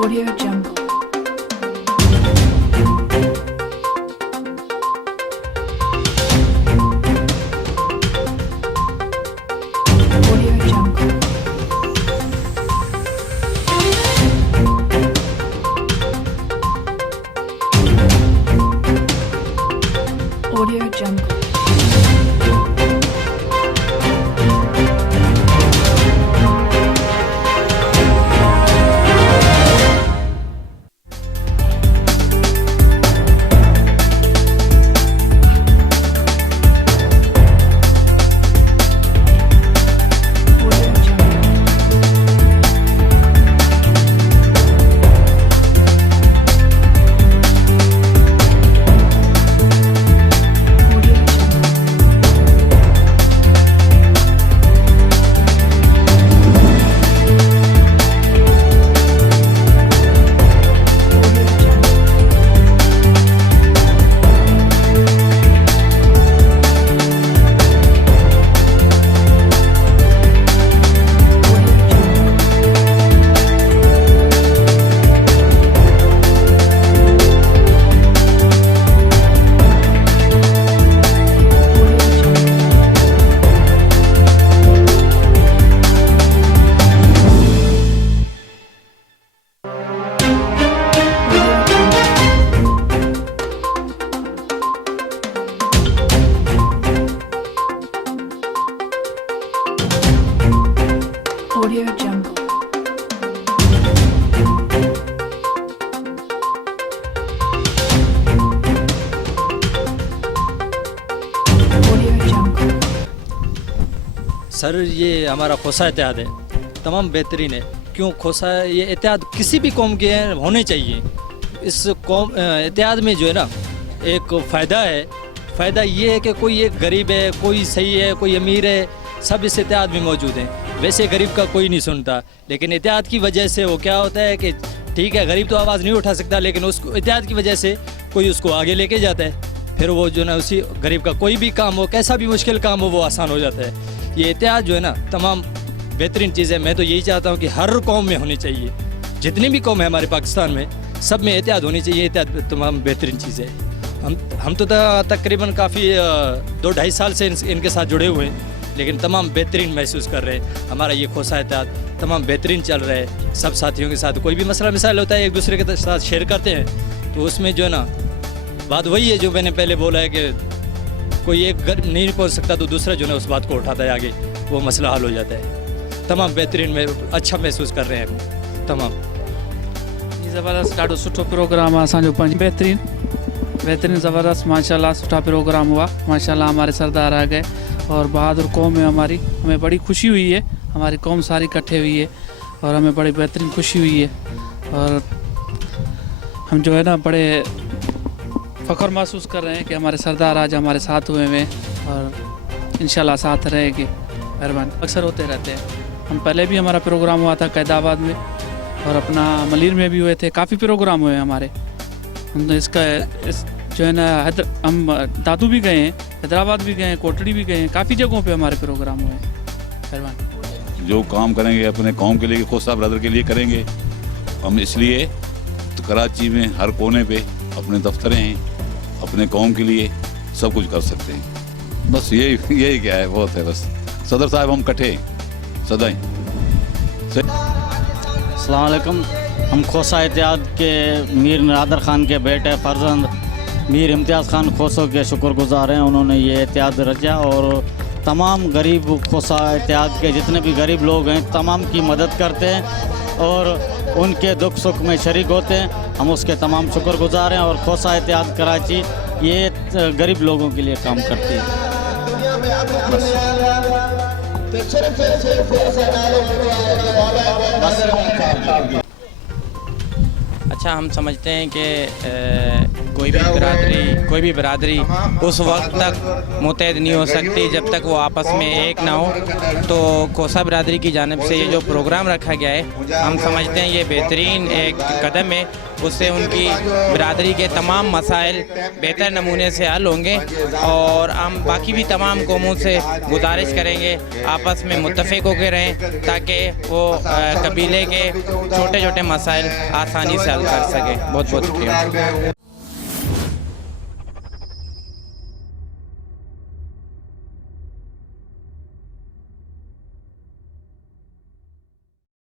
Audio Jungle. Audio Jungle. Audio Jungle. Audio Jungle. Audio Jungle. Audio Jungle. Audio Jungle. Audio Jungle. Audio Jungle. Audio Jungle. Audio Jungle. Sir ये हमारा खोसा इत्तेहाद है, तमाम बेहतरीन है। क्यों खोसा ये इत्तेहाद किसी भी कौम के होने चाहिए। इस कौम इत्तेहाद में जो है ना एक फ़ायदा है। फ़ायदा ये है कि कोई एक गरीब है, कोई सही है, कोई अमीर है, सब इस इत्तेहाद में मौजूद हैं। वैसे गरीब का कोई नहीं सुनता, लेकिन इत्तेहाद की वजह से वो क्या होता है कि ठीक है गरीब तो आवाज़ नहीं उठा सकता, लेकिन उसको इत्तेहाद की वजह से कोई उसको आगे लेके जाता है। फिर वो जो ना उसी गरीब का कोई भी काम हो, कैसा भी मुश्किल काम हो, वो आसान हो जाता है। ये इत्तेहाद जो है ना तमाम बेहतरीन चीज़ है। मैं तो यही चाहता हूँ कि हर कौम में होनी चाहिए। जितनी भी कौम है हमारे पाकिस्तान में, सब में एहतियात होनी चाहिए। एहतियात तमाम बेहतरीन चीज़ है। हम तो तकरीबन काफ़ी 2-2.5 साल से इनके साथ जुड़े हुए हैं, लेकिन तमाम बेहतरीन महसूस कर रहे हैं। हमारा ये खोसा एहतियात तमाम बेहतरीन चल रहा है। सब साथियों के साथ कोई भी मसला मिसाइल होता है, एक दूसरे के साथ शेयर करते हैं। तो उसमें जो है ना बात वही है जो मैंने पहले बोला है कि कोई एक नहीं पहुंच सकता तो दूसरा जो है उस बात को उठाता है आगे, वो मसला हल हो जाता है। तमाम बेहतरीन में अच्छा महसूस कर रहे हैं तमाम। ज़बरदस्त ॾाढो सुठो प्रोग्राम आहे असांजो बेहतरीन ज़बरदस्त माशाल्लाह सुठा प्रोग्राम हुआ। माशाल्लाह हमारे सरदार आ गए और बहादुर कौम है हमारी। हमें बड़ी खुशी हुई है, हमारी कौम सारी इकट्ठे हुई है और हमें बड़ी बेहतरीन खुशी हुई है। और हम जो है ना बड़े फ़ख्र महसूस कर रहे हैं कि हमारे सरदार आज हमारे साथ हुए हैं और इंशाल्लाह साथ रहेंगे। मेहरबानी। अक्सर होते रहते हैं। हम पहले भी हमारा प्रोग्राम हुआ था कैदाबाद में और अपना मलिर में भी हुए थे। काफ़ी प्रोग्राम हुए हमारे। हम इसका जो है ना हम दादू भी गए हैं, हैदराबाद भी गए हैं, कोटड़ी भी गए हैं। काफ़ी जगहों पे हमारे प्रोग्राम हुए हैं। मेहरबानी। जो काम करेंगे अपने कौम के लिए, खोसा ब्रदर के लिए करेंगे हम। इसलिए तो कराची में हर कोने पे अपने दफ्तर हैं, अपने कौम के लिए सब कुछ कर सकते हैं। बस यही क्या है, बहुत है बस। सदर साहब हम कटे सदाई। अस्सलाम वालेकुम। हम खोसा इत्तेहाद के मीर नादर खान के बेटे फर्जंद मीर इम्तियाज़ खान खोसो के शुक्रगुजार हैं। उन्होंने ये इत्तेहाद रचा और तमाम गरीब खोसा इत्तेहाद के जितने भी गरीब लोग हैं तमाम की मदद करते हैं और उनके दुख सुख में शरीक होते हैं। हम उसके तमाम शुक्रगुजार हैं और खोसा इत्तेहाद कराची ये गरीब लोगों के लिए काम करती है। बस। अच्छा हम समझते हैं कि कोई भी बिरादरी उस वक्त तक मुतहद नहीं हो सकती जब तक वो आपस में एक ना हो। तो खोसा बिरादरी की जानिब से ये जो प्रोग्राम रखा गया है हम समझते हैं ये बेहतरीन एक कदम है। उससे उनकी बिरादरी के तमाम मसाइल बेहतर नमूने से हल होंगे और हम बाकी भी तमाम कौमों से गुजारिश करेंगे आपस में मुत्तफ़िक़ होकर रहें ताकि वो कबीले के छोटे छोटे मसाइल आसानी से हल कर सकें। बहुत बहुत शुक्रिया।